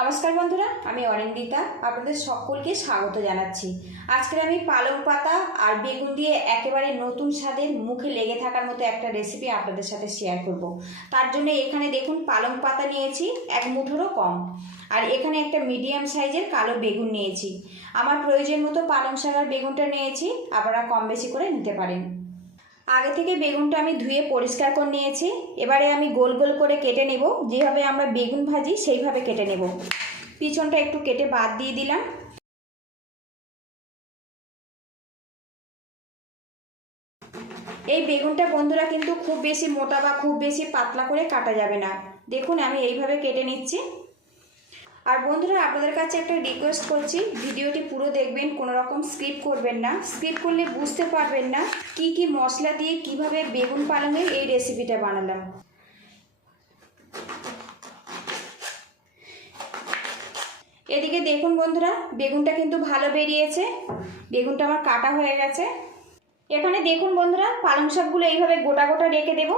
নমস্কার বন্ধুরা, আমি অরিন্দিতা আপনাদের সকলকে স্বাগত জানাচ্ছি। আজকের আমি পালং পাতা আর বেগুন দিয়ে একেবারে নতুন স্বাদের মুখে লেগে থাকার মতো একটা রেসিপি আপনাদের সাথে শেয়ার করব। তার জন্য এখানে দেখুন, পালং পাতা নিয়েছি, এক মুঠোরও কম। আর এখানে একটা মিডিয়াম সাইজের কালো বেগুন নিয়েছি। আমার প্রয়োজন মতো পালং শাক আর বেগুনটা নিয়েছি, আপনারা কম বেশি করে নিতে পারেন। আগে থেকে বেগুনটা আমি ধুয়ে পরিষ্কার করে নিয়েছি। এবারে আমি গোল গোল করে কেটে নেব। যেভাবে আমরা বেগুন ভাজি, সেইভাবে কেটে নেব। পিছনটা একটু কেটে বাদ দিয়ে দিলাম। এই বেগুনটা বন্ধুরা কিন্তু খুব বেশি মোটা বা খুব বেশি পাতলা করে কাটা যাবে না। দেখুন, আমি এইভাবে কেটে নিচ্ছি। আর বন্ধুরা, আপনাদের কাছে একটা রিকোয়েস্ট করছি। ভিডিওটি পুরো দেখবেন, কোনো রকম স্কিপ করবেন না। স্কিপ করলে বুঝতে পারবেন না কি কি মশলা দিয়ে কীভাবে বেগুন পালঙের এই রেসিপিটা বানালাম। এদিকে দেখুন বন্ধুরা, বেগুনটা কিন্তু ভালো বেরিয়েছে। বেগুনটা আমার কাটা হয়ে গেছে। এখানে দেখুন বন্ধুরা, পালং শাকগুলো এইভাবে গোটা গোটা রেখে দেবো।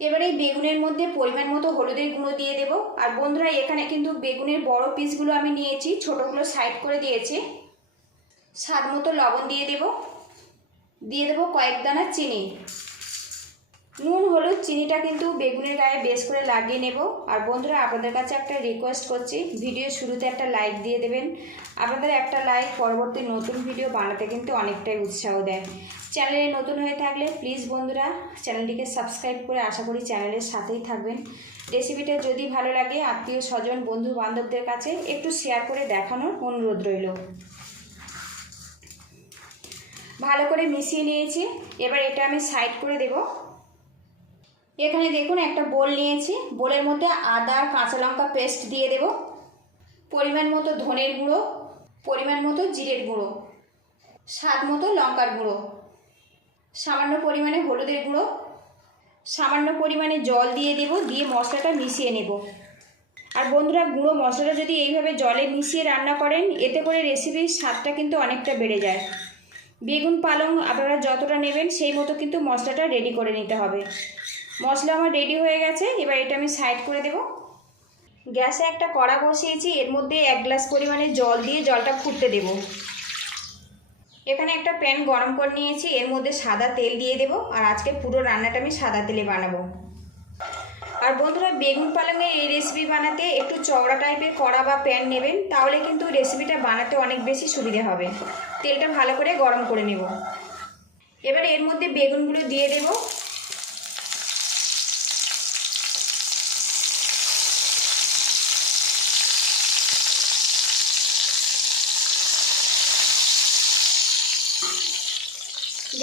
এবারে এই বেগুনের মধ্যে পরিমাণ মতো হলুদের গুঁড়ো দিয়ে দেব। আর বন্ধুরা, এখানে কিন্তু বেগুনের বড় পিসগুলো আমি নিয়েছি, ছোটোগুলো সাইড করে দিয়েছি। স্বাদ মতো লবণ দিয়ে দেব। দিয়ে দেবো কয়েক দানা চিনি। নুন, হলুদ, চিনিটা কিন্তু বেগুনের গায়ে বেশ করে লাগিয়ে নেব। আর বন্ধুরা, আপনাদের কাছে একটা রিকোয়েস্ট করছি ভিডিও শুরুতে একটা লাইক দিয়ে দেবেন। আপনাদের একটা লাইক পরবর্তী নতুন ভিডিও বানাতে কিন্তু অনেকটাই উৎসাহ দেয়। চ্যানেলে নতুন হয়ে থাকলে প্লিজ বন্ধুরা চ্যানেলটিকে সাবস্ক্রাইব করে আশা করি চ্যানেলের সাথেই থাকবেন। রেসিপিটা যদি ভালো লাগে, আত্মীয় স্বজন, বন্ধু বান্ধবদের কাছে একটু শেয়ার করে দেখানোর অনুরোধ রইল। ভালো করে মিশিয়ে নিয়েছি, এবার এটা আমি সাইড করে দেবো। এখানে দেখুন একটা বোল নিয়েছি, বোলের মধ্যে আদা কাঁচা লঙ্কা পেস্ট দিয়ে দেব। পরিমাণ মতো ধনের গুঁড়ো, পরিমাণ মতো জিরের গুঁড়ো, স্বাদ মতো লঙ্কার গুঁড়ো। সামান্য পরিমাণে হলুদের গুঁড়ো, সামান্য পরিমাণে জল দিয়ে দেব, দিয়ে মশলাটা মিশিয়ে নেব। আর বন্ধুরা, গুঁড়ো মশলাটা যদি এইভাবে জলে মিশিয়ে রান্না করেন, এতে করে রেসিপির স্বাদটা কিন্তু অনেকটা বেড়ে যায়। বেগুন, পালং আপনারা যতটা নেবেন, সেই মতো কিন্তু মশলাটা রেডি করে নিতে হবে। মশলা আমার রেডি হয়ে গেছে, এবার এটা আমি সাইড করে দেব। গ্যাসে একটা কড়া বসিয়েছি, এর মধ্যে এক গ্লাস পরিমাণে জল দিয়ে জলটা ফুটতে দেব। এখানে একটা প্যান গরম করে নিয়েছি, এর মধ্যে সাদা তেল দিয়ে দেব, আর আজকে পুরো রান্নাটা আমি সাদা তেলে বানাবো। আর বন্ধুরা, বেগুন পালংয়ের এই রেসিপি বানাতে একটু চওড়া টাইপের কড়া বা প্যান নেবেন, তাহলে কিন্তু রেসিপিটা বানাতে অনেক বেশি সুবিধা হবে। তেলটা ভালো করে গরম করে নেব। এবার এর মধ্যে বেগুনগুলো দিয়ে দেবো।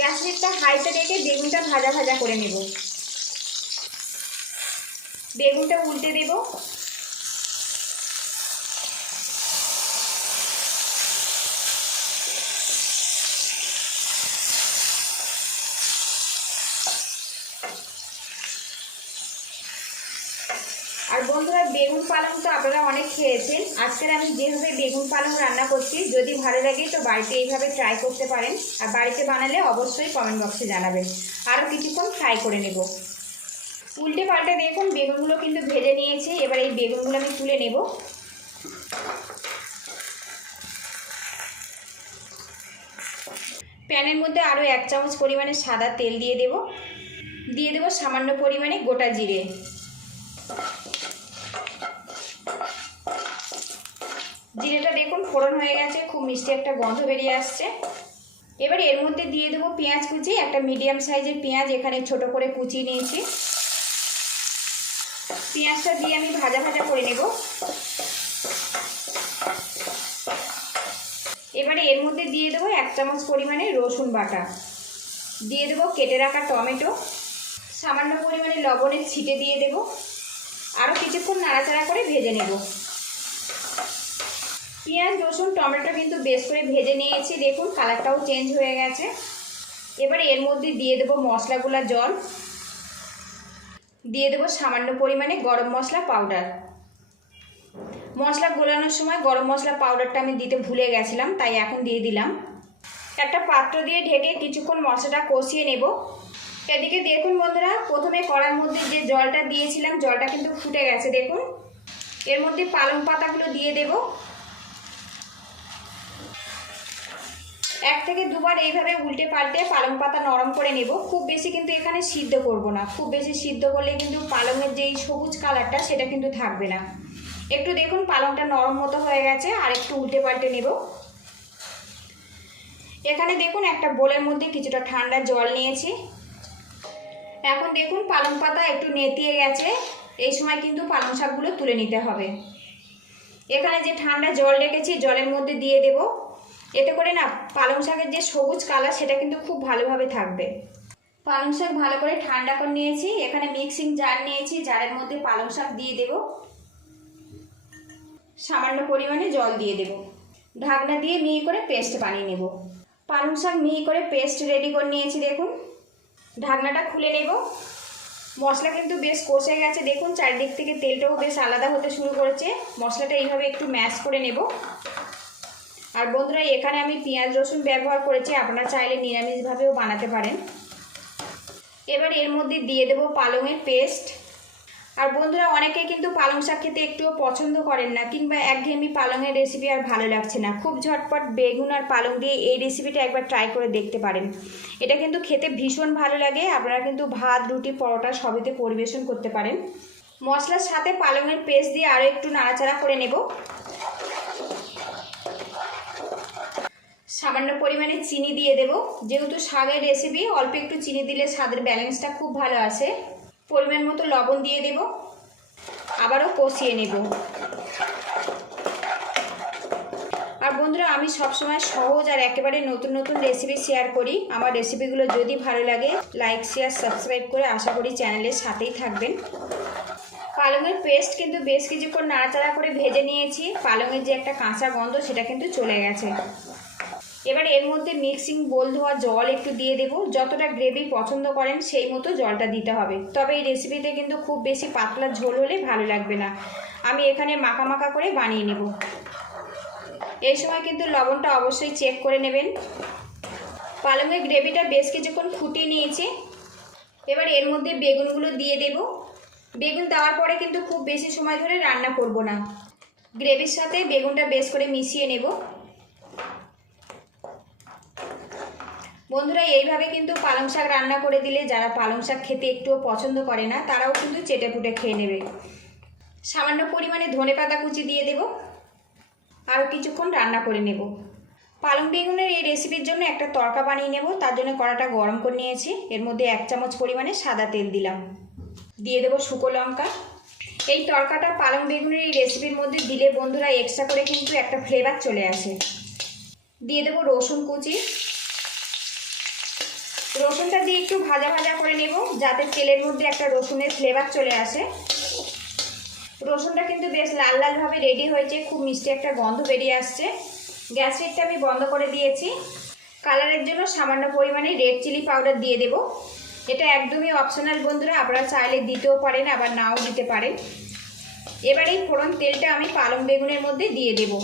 গ্যাস লিডটা হাইতে রেখে বেগুনটা ভাজা ভাজা করে নেব। বেগুনটা উল্টে দেব আর বন্ধুরা, বেগুন পালং তো আপনারা অনেক খেয়েছেন। আজকের আমি যেভাবে বেগুন পালং রান্না করছি, যদি ভালো লাগে তো বাড়িতে এইভাবে ট্রাই করতে পারেন। আর বাড়িতে বানালে অবশ্যই কমেন্ট বক্সে জানাবেন। আরও কিছুক্ষণ ফ্রাই করে নেব। উল্টে পাল্টে দেখুন, বেগুনগুলো কিন্তু ভেজে নিয়েছি। এবার এই বেগুনগুলো আমি তুলে নেব। প্যানের মধ্যে আরও এক চামচ পরিমাণে সাদা তেল দিয়ে দেব। দিয়ে দেব সামান্য পরিমাণে গোটা জিরে। জিরেটা দেখুন, ফোড়ন হয়ে গেছে, খুব মিষ্টি একটা গন্ধ বেরিয়ে আসছে। এবার এর মধ্যে দিয়ে দেবো পেঁয়াজ কুচি, একটা মিডিয়াম সাইজের পেঁয়াজ, এখানে ছোট করে কুচিয়ে নিয়েছি। পেঁয়াজটা দিয়ে আমি ভাজা ভাজা করে নেব। এবারে এর মধ্যে দিয়ে দেবো এক চামচ পরিমাণে রসুন বাটা। দিয়ে দেবো কেটে রাখা টমেটো। সামান্য পরিমাণে লবণের ছিটে দিয়ে দেব। আরও কিছুক্ষণ নাড়াচাড়া করে ভেজে নেব। পেঁয়াজ, রসুন, টমেটো কিন্তু বেশ করে ভেজে নিয়েছি। দেখুন, কালারটাও চেঞ্জ হয়ে গেছে। এবার এর মধ্যে দিয়ে দেবো মশলাগুলা জল। দিয়ে দেবো সামান্য পরিমাণে গরম মশলা পাউডার মশলা গোলানোর সময় গরম মশলা পাউডারটা আমি দিতে ভুলে গেছিলাম, তাই এখন দিয়ে দিলাম। একটা পাত্র দিয়ে ঢেকে কিছুক্ষণ মশলাটা কষিয়ে নেব। এদিকে দেখুন বন্ধুরা, প্রথমে কড়ার মধ্যে যে জলটা দিয়েছিলাম, জলটা কিন্তু ফুটে গেছে, দেখুন। এর মধ্যে পালং পাতাগুলো দিয়ে দেব। এক থেকে দুবার এইভাবে উল্টে পাল্টে পালং পাতা নরম করে নেব। খুব বেশি কিন্তু এখানে সিদ্ধ করব না। খুব বেশি সিদ্ধ করলে কিন্তু পালংয়ের যেই সবুজ কালারটা সেটা কিন্তু থাকবে না। একটু দেখুন পালংটা নরম মতো হয়ে গেছে, আর একটু উল্টে পাল্টে নেব। এখানে দেখুন একটা বোলের মধ্যে কিছুটা ঠান্ডা জল নিয়েছি। এখন দেখুন পালং পাতা একটু নেতিয়ে গেছে, এই সময় কিন্তু পালং শাকগুলো তুলে নিতে হবে। এখানে যে ঠান্ডা জল রেখেছি, জলের মধ্যে দিয়ে দেব। এতে করে না পালং শাকের যে সবুজ কালার সেটা কিন্তু খুব ভালোভাবে থাকবে। পালং শাক ভালো করে ঠান্ডা করে নিয়েছি, এখানে মিক্সিং জার নিয়েছি, জারের মধ্যে পালং শাক দিয়ে দেব। সামান্য পরিমাণে জল দিয়ে দেব। ঢাকনা দিয়ে মিহি করে পেস্ট বানিয়ে নেব। পালং শাক মিহি করে পেস্ট রেডি করে নিয়েছি, দেখুন। ঢাকনাটা খুলে নেব। মশলা কিন্তু বেশ কষে গেছে, দেখুন চারিদিক থেকে তেলটাও বেশ আলাদা হতে শুরু করেছে। মশলাটা এইভাবে একটু ম্যাশ করে নেব। আর বন্ধুরা, এখানে আমি পেঁয়াজ, রসুন ব্যবহার করেছি। আপনারা চাইলে নিরামিষভাবেও বানাতে পারেন। এবার এর মধ্যে দিয়ে দেব পালংয়ের পেস্ট। আর বন্ধুরা, অনেকে কিন্তু পালং শাক খেতে একটুও পছন্দ করেন না, কিংবা একঘেয়েমি পালংয়ের রেসিপি আর ভালো লাগছে না। খুব ঝটপট বেগুন আর পালং দিয়ে এই রেসিপিটা একবার ট্রাই করে দেখতে পারেন। এটা কিন্তু খেতে ভীষণ ভালো লাগে। আপনারা কিন্তু ভাত, রুটি, পরোটা সবেতে পরিবেশন করতে পারেন। মশলার সাথে পালংয়ের পেস্ট দিয়ে আরও একটু নাড়াচাড়া করে নেব। সামান্য পরিমাণে চিনি দিয়ে দেব। যেহেতু শাকের রেসিপি অল্প একটু চিনি দিলে স্বাদের ব্যালেন্সটা খুব ভালো আসে। পরিমাণ মতো লবণ দিয়ে দেব। আবারও কষিয়ে নেব। আর বন্ধুরা, আমি সবসময় সহজ আর একেবারে নতুন নতুন রেসিপি শেয়ার করি। আমার রেসিপিগুলো যদি ভালো লাগে লাইক শেয়ার সাবস্ক্রাইব করে আশা করি চ্যানেলের সাথেই থাকবেন। পালংয়ের পেস্ট কিন্তু বেশ কিছুক্ষণ নাড়াচাড়া করে ভেজে নিয়েছি। পালংয়ের যে একটা কাঁচা গন্ধ, সেটা কিন্তু চলে গেছে। এবার এর মধ্যে মিক্সিং বোল ধোয়া জল একটু দিয়ে দেবো। যতটা গ্রেভি পছন্দ করেন সেই মতো জলটা দিতে হবে। তবে এই রেসিপিতে কিন্তু খুব বেশি পাতলা ঝোল হলে ভালো লাগবে না। আমি এখানে মাখা মাখা করে বানিয়ে নেব। এই সময় কিন্তু লবণটা অবশ্যই চেক করে নেবেন। পালংয়ের গ্রেভিটা বেশ কিছুক্ষণ ফুটিয়ে নিয়েছে। এবার এর মধ্যে বেগুনগুলো দিয়ে দেব। বেগুন দেওয়ার পরে কিন্তু খুব বেশি সময় ধরে রান্না করব না। গ্রেভির সাথে বেগুনটা বেশ করে মিশিয়ে নেব। বন্ধুরা, এইভাবে কিন্তু পালং শাক রান্না করে দিলে যারা পালং শাক খেতে একটুও পছন্দ করে না, তারাও কিন্তু চেটে পুটে খেয়ে নেবে। সামান্য পরিমাণে ধনে পাতা কুচি দিয়ে দেব, আরও কিছুক্ষণ রান্না করে নেব। পালং বেগুনের এই রেসিপির জন্য একটা তড়কা বানিয়ে নেব, তার জন্য কড়াটা গরম করে নিয়েছি। এর মধ্যে এক চামচ পরিমাণে সাদা তেল দিলাম। দিয়ে দেবো শুকো লঙ্কা। এই তড়কাটা পালং বেগুনের এই রেসিপির মধ্যে দিলে বন্ধুরা এক্সট্রা করে কিন্তু একটা ফ্লেভার চলে আসে। দিয়ে দেবো রসুন কুচি। রসুনটা দিয়ে একটু ভাজা ভাজা করে নেব, যাতে তেলের মধ্যে একটা রসুনের ফ্লেভার চলে আসে। রসুনটা কিন্তু বেশ লাল লালভাবে রেডি হয়েছে, খুব মিষ্টি একটা গন্ধ বেরিয়ে আসছে। গ্যাস রেটটা আমি বন্ধ করে দিয়েছি। কালারের জন্য সামান্য পরিমাণে রেড চিলি পাউডার দিয়ে দেব। এটা একদমই অপশনাল বন্ধুরা, আপনারা চাইলে দিতেও পারেন, আবার নাও দিতে পারেন। এবার এই ফোড়ন তেলটা আমি পালং বেগুনের মধ্যে দিয়ে দেবো।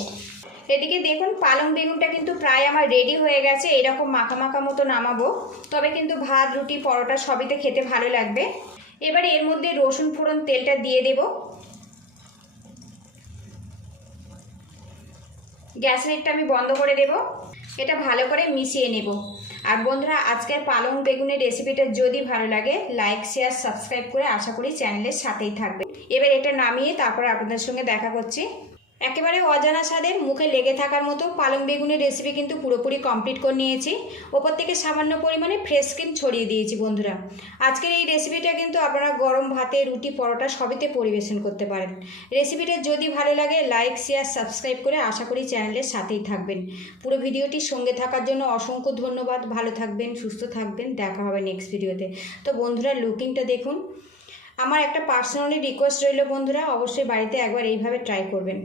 এদিকে দেখুন, পালং বেগুনটা কিন্তু প্রায় আমার রেডি হয়ে গেছে। এরকম মাখা মাখা মতো নামাবো। তবে কিন্তু ভাত, রুটি, পরোটা সবইতে খেতে ভালো লাগবে। এবারে এর মধ্যে রসুন ফোড়ন তেলটা দিয়ে দেব। গ্যাস রেটটা আমি বন্ধ করে দেব। এটা ভালো করে মিশিয়ে নেব। আর বন্ধুরা, আজকের পালং বেগুনের রেসিপিটা যদি ভালো লাগে লাইক শেয়ার সাবস্ক্রাইব করে আশা করি চ্যানেলের সাথেই থাকবে। এবার এটা নামিয়ে তারপরে আপনাদের সঙ্গে দেখা করছি। একেবারে অজানা স্বাদের, মুখে লেগে থাকার মতো পালং বেগুনের রেসিপি কিন্তু পুরোপুরি কমপ্লিট করে নিয়েছি। ওপর থেকে সামান্য পরিমাণে ফ্রেশ ক্রিম ছড়িয়ে দিয়েছি বন্ধুরা। আজকের এই রেসিপিটা কিন্তু আপনারা গরম ভাতে, রুটি, পরোটা সবেতে পরিবেশন করতে পারেন। রেসিপিটা যদি ভালো লাগে লাইক শেয়ার সাবস্ক্রাইব করে আশা করি চ্যানেলের সাথেই থাকবেন। পুরো ভিডিওটির সঙ্গে থাকার জন্য অসংখ্য ধন্যবাদ। ভালো থাকবেন, সুস্থ থাকবেন। দেখা হবে নেক্সট ভিডিওতে তো। বন্ধুরা লুকিংটা দেখুন। আমার একটা পার্সোনালি রিকোয়েস্ট রইল বন্ধুরা, অবশ্যই বাড়িতে একবার এইভাবে ট্রাই করবেন।